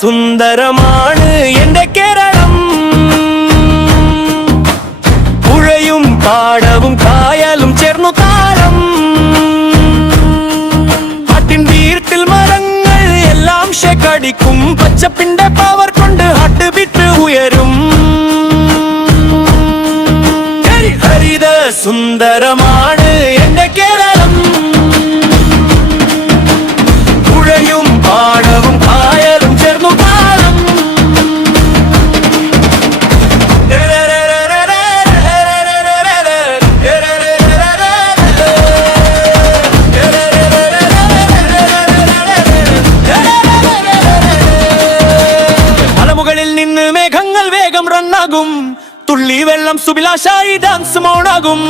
സുന്ദരമാണ് എന്റെ കേരളം. പുഴയും പാടവും കായലും ചേർന്നു താളം. കാട്ടിൻ വീട്ടിൽ മരങ്ങൾ എല്ലാം ശേഖടിക്കും. പച്ചപ്പിന്റെ പവർ കൊണ്ട് ഹാർട്ട് ബീറ്റ് ഉയരും. ഹരിത സുന്ദരമാണ് എന്റെ കേരളം. പുഴയും പാടവും കായലും ചേർന്നു താളം. മലമുകളിൽ നിന്ന് മേഘങ്ങൾ വേഗം റണ്ണാകും. തുള്ളി വെള്ളം സുബിലാശായി ഡാൻസ് മോണാകും.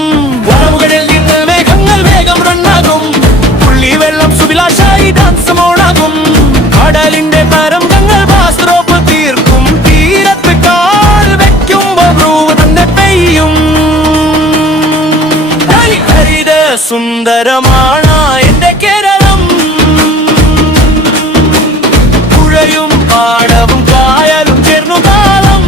മലമുകളിൽ നിന്ന് മേഘങ്ങൾ വേഗം റണ്ണാകും. തുള്ളി വെള്ളം സുബിലാശായി ഡാൻസ് മോണാകും. കടലിന്റെ തരംഗങ്ങൾ ബാസ്റോപ്പ് തീർക്കും. തീരത്ത് കാൽ വെക്കുമ്പോ ബ്രൂവ് തന്നെ പെയ്യും. ഹരിത സുന്ദരമാണ് എന്റെ കേരളം. പുഴയും പാടവും കായലും ചേർന്നു താളം.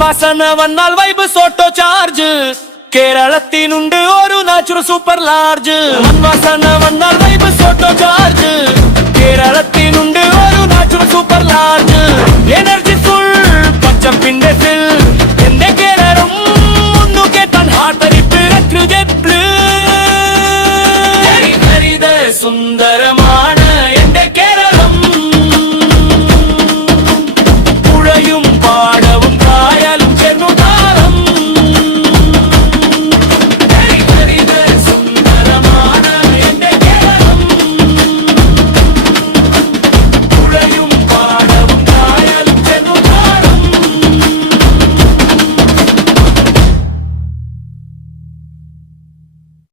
വാസന വന്നാൽ വൈബ് സോട്ടോ ചാർജ്. കേരളത്തിനുണ്ട് ഒരു നാച്ചുറൽ സൂപ്പർ ലാർജ്. വാസന വന്നാൽ വൈബ് സോട്ടോ ചാർജ്. കേരളത്തിനുണ്ട് ഒരു natural super large. Energy full പച്ചപ്പിന്റെ ഫിൽ.